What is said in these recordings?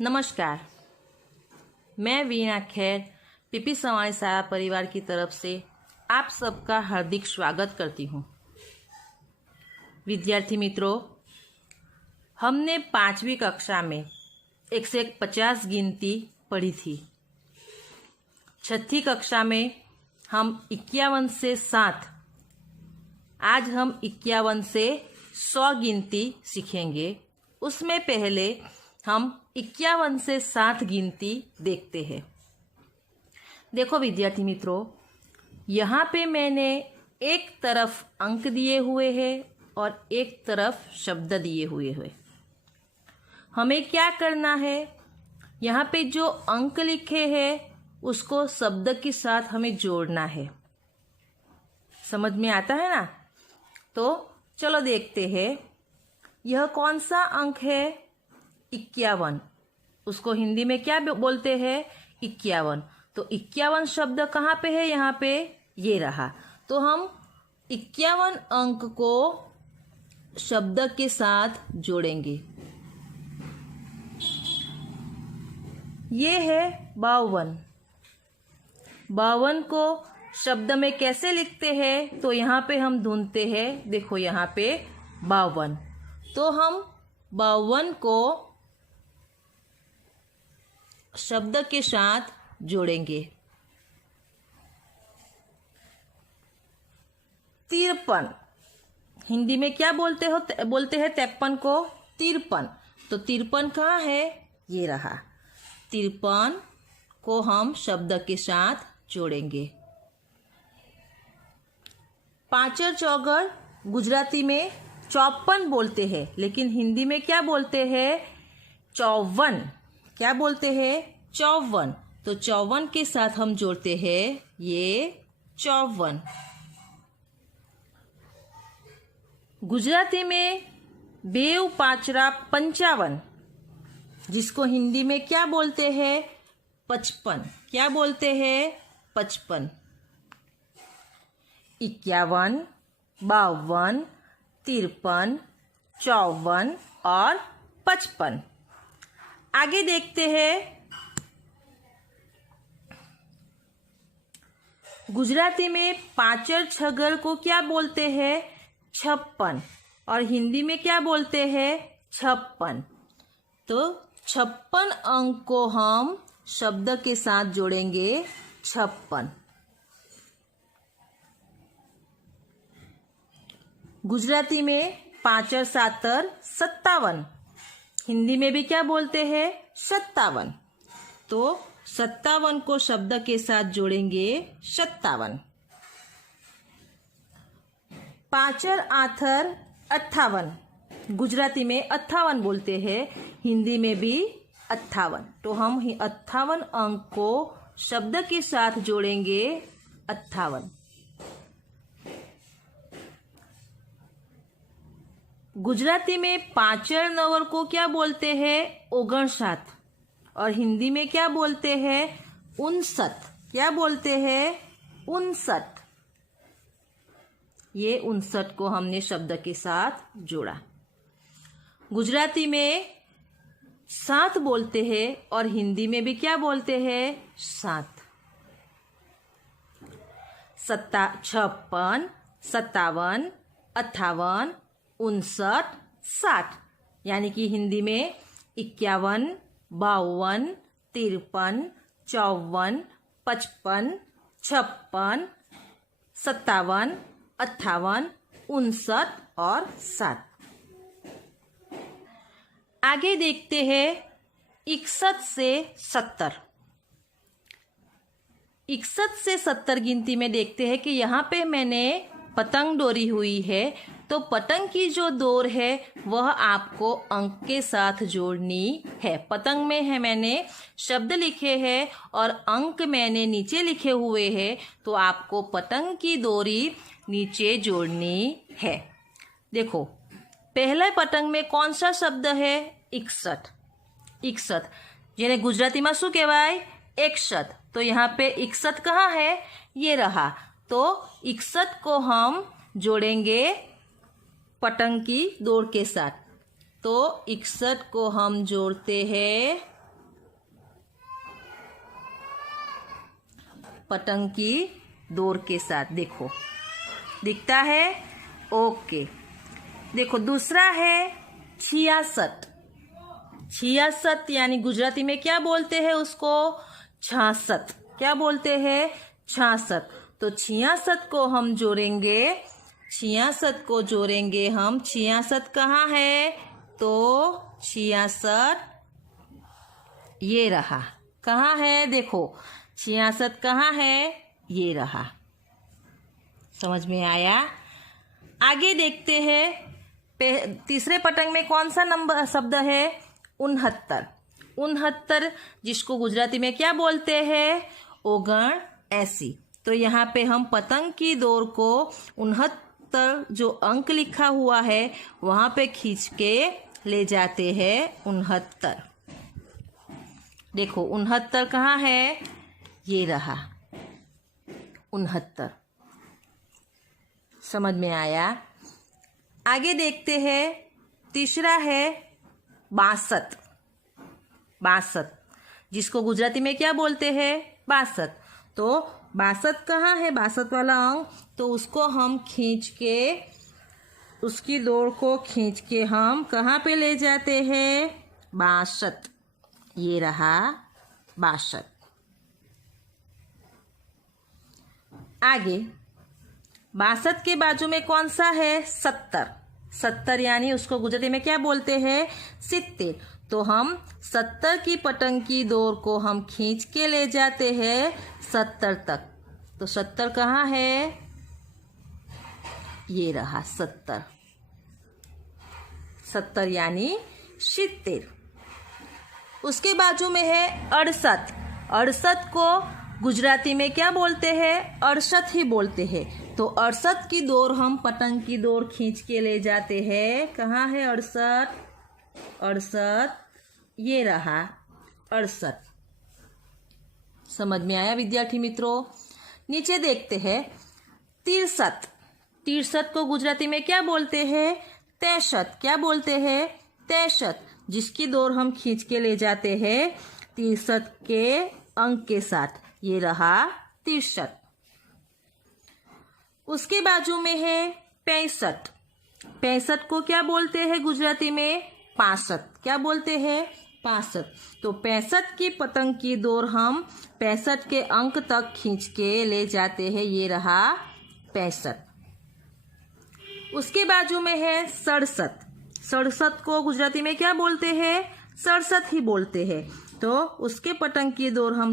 नमस्कार, मैं वीणा खैर पीपी सवाणी शाला परिवार की तरफ से आप सबका हार्दिक स्वागत करती हूँ। विद्यार्थी मित्रों, हमने 5वीं कक्षा में 1 से 50 गिनती पढ़ी थी। 6ठी कक्षा में हम 51 से 7, आज हम 51 से 100 गिनती सीखेंगे। उसमें पहले हम 51 से 7 गिनती देखते हैं। देखो विद्यार्थी मित्रों, यहाँ पे मैंने एक तरफ अंक दिए हुए हैं और एक तरफ शब्द दिए हुए हैं। हमें क्या करना है, यहाँ पे जो अंक लिखे हैं उसको शब्द के साथ हमें जोड़ना है। समझ में आता है ना? तो चलो देखते हैं। यह कौन सा अंक है? 51। उसको हिंदी में क्या बोलते हैं? 51। तो 51 शब्द कहाँ पे है? यहाँ पे ये रहा। तो हम 51 अंक को शब्द के साथ जोड़ेंगे। ये है 52। 52 को शब्द में कैसे लिखते हैं? तो यहाँ पे हम ढूंढते हैं। देखो यहाँ पे 52। तो हम 52 को शब्द के साथ जोड़ेंगे। 53। हिंदी में क्या बोलते हैं 53 को? 53। तो 53 कहाँ है? ये रहा। 53 को हम शब्द के साथ जोड़ेंगे। 5 और 4 गुजराती में 54 बोलते हैं, लेकिन हिंदी में क्या बोलते हैं? 54। क्या बोलते हैं? 54। तो 54 के साथ हम जोड़ते हैं ये 54। गुजराती में 2 5 55, जिसको हिंदी में क्या बोलते हैं? 55। क्या बोलते हैं? 55। 51, 52, 53, 54 और 55। आगे देखते हैं। गुजराती में 5 और 6 को क्या बोलते हैं? 56। और हिंदी में क्या बोलते हैं? 56। तो 56 अंक को हम शब्द के साथ जोड़ेंगे। 56। गुजराती में 5 और 7 57। हिंदी में भी क्या बोलते हैं? 57। तो 57 को शब्द के साथ जोड़ेंगे। 57। 5 और 8 58। गुजराती में 58 बोलते हैं, हिंदी में भी 58। तो हम 58 अंक को शब्द के साथ जोड़ेंगे। 58। गुजराती में 5 और 9 को क्या बोलते हैं? 59। और हिंदी में क्या बोलते हैं? 59। क्या बोलते हैं? 59। ये 59 को हमने शब्द के साथ जोड़ा। गुजराती में 7 बोलते हैं और हिंदी में भी क्या बोलते हैं? 7। 56, 57, 58, 59, 60। यानी कि हिंदी में 51, 52, 53, 54, 55, 56, 57, 58, 59 और 60। आगे देखते हैं 61 से 70। 61 से 70 गिनती में देखते हैं कि यहाँ पे मैंने पतंग डोरी हुई है। तो पतंग की जो डोर है वह आपको अंक के साथ जोड़नी है। पतंग में है मैंने शब्द लिखे हैं और अंक मैंने नीचे लिखे हुए हैं। तो आपको पतंग की डोरी नीचे जोड़नी है। देखो, पहले पतंग में कौन सा शब्द है? 61। 61 જેને ગુજરાતીમાં શું કહેવાય? 61। तो यहाँ पे 61 कहाँ है? ये रहा। तो 61 को हम जोड़ेंगे पतंग की डोर के साथ। तो 61 को हम जोड़ते हैं पतंग की डोर के साथ। देखो दिखता है, ओके। देखो दूसरा है 66। 66 यानी गुजराती में क्या बोलते हैं उसको? 66। क्या बोलते हैं? 66। तो 66 को हम जोड़ेंगे, 66 को जोड़ेंगे हम। 66 कहाँ है? तो 66 ये रहा। कहाँ है? देखो 66 कहाँ है? ये रहा। समझ में आया? आगे देखते हैं। तीसरे पतंग में कौन सा नंबर शब्द है? 69। 69 जिसको गुजराती में क्या बोलते हैं? 79। तो यहाँ पे हम पतंग की डोर को 69 जो अंक लिखा हुआ है वहाँ पे खींच के ले जाते हैं। 69। देखो 69 कहाँ है? ये रहा 69। समझ में आया? आगे देखते हैं। तीसरा है 62। 62 जिसको गुजराती में क्या बोलते हैं? 62। तो 62 कहाँ है? 62 वाला अंक, तो उसको हम खींच के, उसकी डोर को खींच के हम कहाँ पे ले जाते हैं? 62। ये रहा 62। आगे 62 के बाजू में कौन सा है? 70। 70 यानी उसको गुजराती में क्या बोलते हैं? 70। तो हम 70 की पतंग की डोर को हम खींच के ले जाते हैं 70 तक। तो 70 कहाँ है? ये रहा 70। 70 यानी 70। उसके बाजू में है 68। 68 को गुजराती में क्या बोलते हैं? 68 ही बोलते हैं। तो 68 की डोर हम पतंग की डोर खींच के ले जाते हैं। कहाँ है 68? 68 ये रहा 68। समझ में आया विद्यार्थी मित्रों? नीचे देखते हैं 63। 63 को गुजराती में क्या बोलते हैं? 63। क्या बोलते हैं? 63 जिसकी डोर हम खींच के ले जाते हैं 63 के अंक के साथ। ये रहा 63। उसके बाजू में है 65। 65 को क्या बोलते हैं गुजराती में? 65। क्या बोलते हैं? 65। तो 65 की पतंग की डोर हम 65 के अंक तक खींच के ले जाते हैं। ये रहा 65। उसके बाजू में है 67। 67 को गुजराती में क्या बोलते हैं? 67 ही बोलते हैं। तो उसके पतंग की डोर हम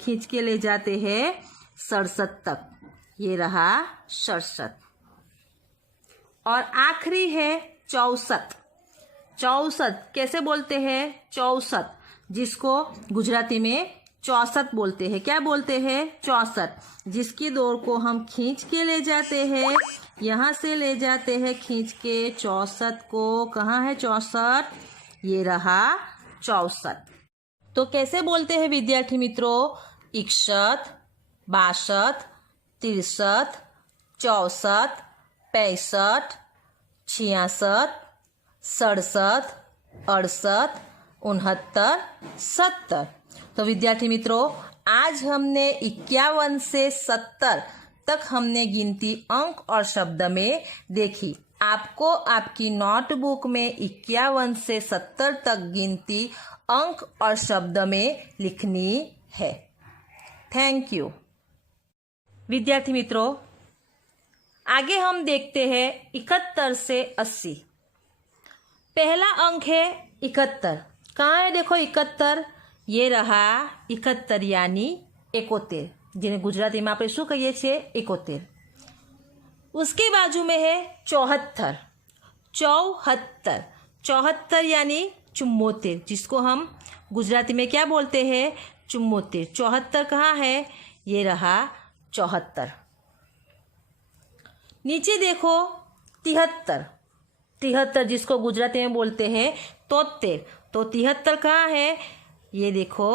खींच के ले जाते हैं 67 तक। ये रहा 67। और आखिरी है 64। 64 कैसे बोलते हैं? 64 जिसको गुजराती में 64 बोलते हैं। क्या बोलते हैं? 64 जिसकी डोर को हम खींच के ले जाते हैं। यहाँ से ले जाते हैं खींच के 64 को। कहाँ है 64? ये रहा 64। तो कैसे बोलते हैं विद्यार्थी मित्रों? 61, 62, 63, 64, 65, 66, 67, 68, 69, 70। तो विद्यार्थी मित्रों आज हमने 51 से 70 तक हमने गिनती अंक और शब्द में देखी। आपको आपकी नोटबुक में 51 से 70 तक गिनती अंक और शब्द में लिखनी है। Thank you. विद्यार्थी मित्रों आगे हम देखते हैं 71 से 80। पहला अंक है 71। कहाँ है? देखो 71 ये रहा 71 यानी 71 जिन्हें गुजराती में આપણે શું કહીએ છીએ? 71। उसके बाजू में है 74। 74 74 यानी 74 जिसको हम गुजराती में क्या बोलते हैं? 74। 74 कहाँ है? ये रहा 74। नीचे देखो 73। 73 जिसको गुजराती में बोलते हैं 73। तो 73 कहाँ है? ये देखो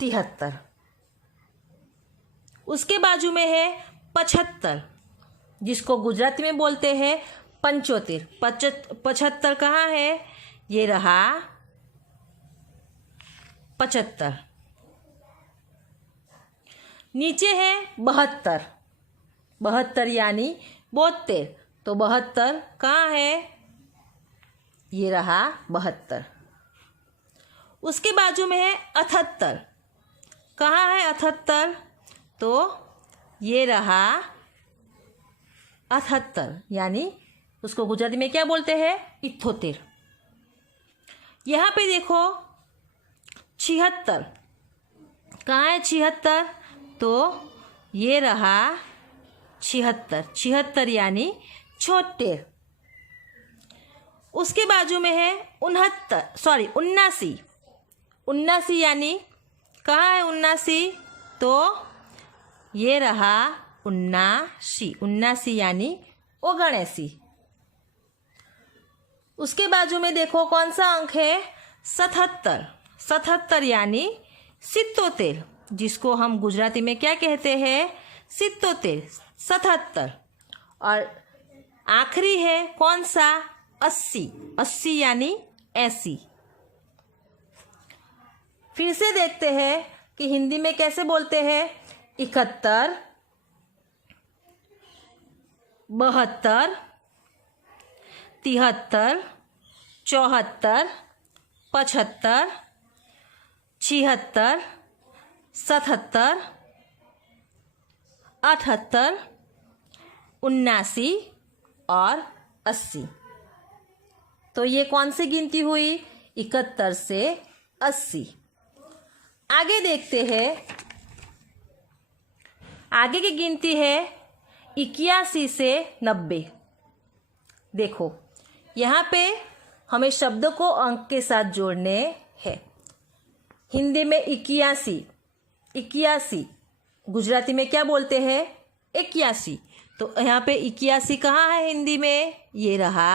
73। उसके बाजू में है 75 जिसको गुजराती में बोलते हैं 75। 75 कहाँ है? ये रहा 75। नीचे है 72, 72 यानी 72, तो 72 कहाँ है, ये रहा 72। उसके बाजू में है 78, कहाँ है 78, तो ये रहा 78 यानी उसको गुजराती में क्या बोलते हैं, 78। यहाँ पे देखो 76, कहाँ है 76, तो ये रहा 76, 76 यानी 76। उसके बाजू में है 79, 79 यानी कहाँ है 79, तो ये रहा 79, 79 यानी 79। उसके बाजू में देखो कौन सा अंक है, 77, 77 यानी 77, जिसको हम गुजराती में क्या कहते हैं, 77, 77। और आखिरी है कौन सा, 80, 80 यानी 80। फिर से देखते हैं कि हिंदी में कैसे बोलते हैं, 71, 72, 73, 74, 75, 76, 77, 78, 79 और 80। तो ये कौन सी गिनती हुई, 71 से 80। आगे देखते हैं, आगे की गिनती है 81 से 90। देखो यहाँ पे हमें शब्दों को अंक के साथ जोड़ने हैं। हिंदी में 81, 81, गुजराती में क्या बोलते हैं, 81। तो यहाँ पे 81 कहाँ है हिंदी में, ये रहा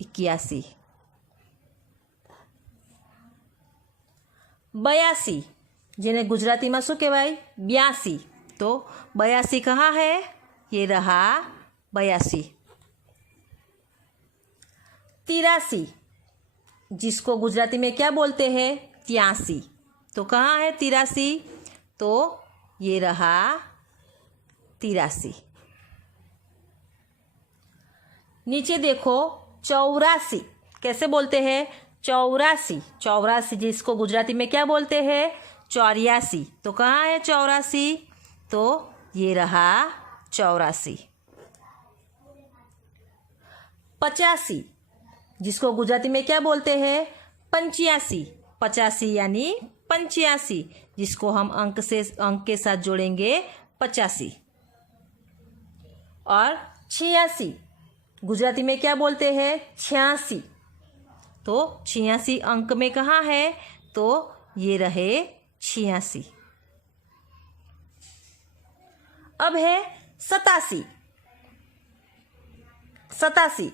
81। 82, જેને ગુજરાતીમાં શું કહેવાય, 82, તો 82 कहाँ है, ये रहा 82। 83, जिसको गुजराती में क्या बोलते हैं, 83, तो कहाँ है 83, तो ये रहा 83। नीचे देखो 84, कैसे बोलते हैं, 84, 84, जिसको गुजराती में क्या बोलते हैं, 84, तो कहाँ है 84, तो ये रहा 84। 85, जिसको गुजराती में क्या बोलते हैं, 85, 85 यानी 85, जिसको हम अंक के साथ जोड़ेंगे 85। और 86, गुजराती में क्या बोलते हैं, 86, तो 86 अंक में कहाँ है, तो ये रहे 86। अब है 87, 87,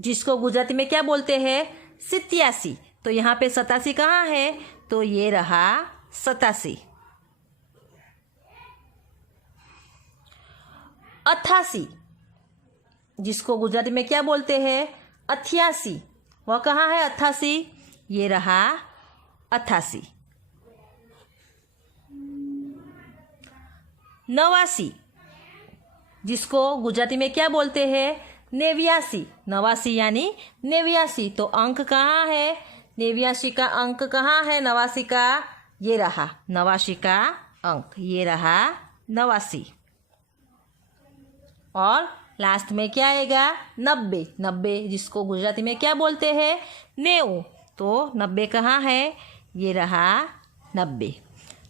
जिसको गुजराती में क्या बोलते हैं, 87, तो यहाँ पे 87 कहाँ है, तो ये रहा 87। 88, जिसको गुजराती में क्या बोलते हैं, 88, वह कहाँ है 88, ये रहा 88। 89, जिसको गुजराती में क्या बोलते हैं, 89, 89 यानी 89, तो अंक कहाँ है, 89 का अंक कहाँ है, 89 का, ये रहा 89 का अंक, ये रहा 89। और लास्ट में क्या आएगा, 90, 90, जिसको गुजराती में क्या बोलते हैं, 90, तो 90 कहाँ है, ये रहा 90।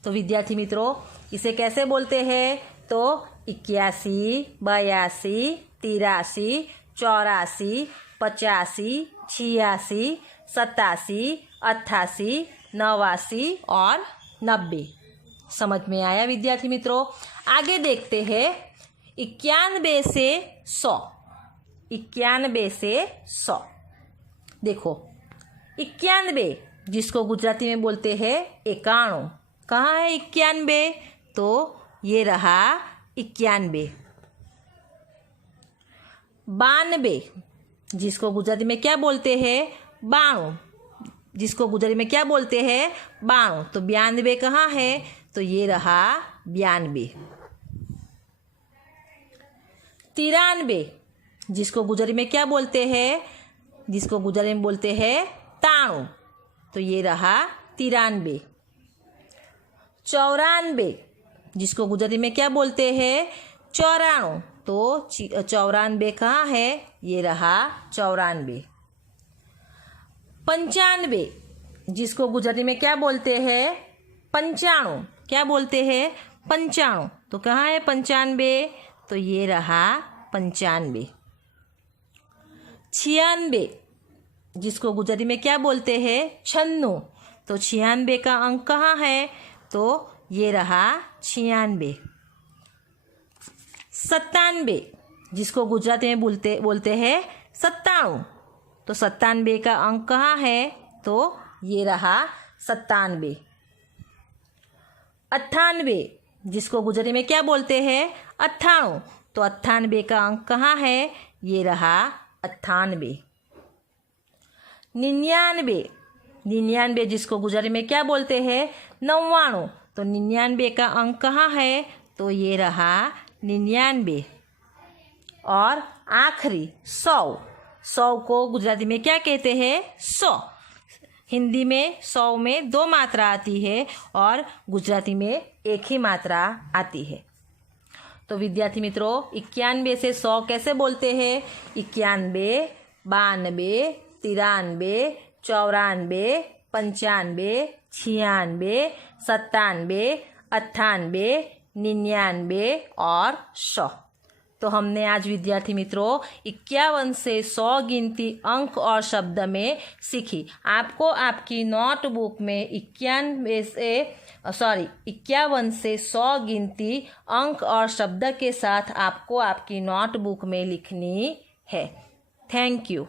तो विद्यार्थी मित्रों, इसे कैसे बोलते हैं, तो 81, 82, 83, 84, 85, 86, 87, 88, 89 और 90। समझ में आया विद्यार्थी मित्रों। आगे देखते हैं 91 से 100, 91 से 100। देखो 91, जिसको गुजराती में बोलते हैं 91, कहाँ है 91, तो ये रहा 91। 92, जिसको गुजराती में क्या बोलते हैं, 92, जिसको गुजराती में क्या बोलते हैं, 92, तो 92 कहाँ है, तो ये रहा 92। 93, जिसको गुजरी में क्या बोलते हैं? जिसको गुजरी में बोलते हैं 93, तो ये रहा 93। 94, जिसको गुजरी में क्या बोलते हैं? 94, तो 94 कहाँ है? ये रहा 94। 95, जिसको गुजरी में क्या बोलते हैं? 95, क्या बोलते हैं? 95, तो कहाँ है 95? तो ये रहा 95। 96, जिसको गुजरी में क्या बोलते हैं? 96, तो 96 का अंक कहाँ है? तो ये रहा 96। 97, जिसको गुजराती में बोलते हैं 97, तो 97 का अंक कहाँ है? तो ये रहा 97। 98, जिसको गुजरी में क्या बोलते हैं? 98, तो 98 का अंक कहाँ है? ये रहा 98। 99, 99, जिसको गुजरी में क्या बोलते हैं? 99, तो 99 का अंक कहाँ है? तो ये रहा 99। और आखिरी 100, 100 को गुजराती में क्या कहते हैं? 100। हिंदी में 100 में 2 मात्रा आती है और गुजराती में एक ही मात्रा आती है। तो विद्यार्थी मित्रों, 91 से 100 कैसे बोलते हैं? 91, 92, 93, 94, 95, 96, 97, 98, 99 और 100। तो हमने आज विद्यार्थी मित्रों 51 से 100 गिनती अंक और शब्द में सीखी। आपको आपकी नोटबुक में 51 से 100 गिनती अंक और शब्द के साथ आपको आपकी नोटबुक में लिखनी है। Thank you.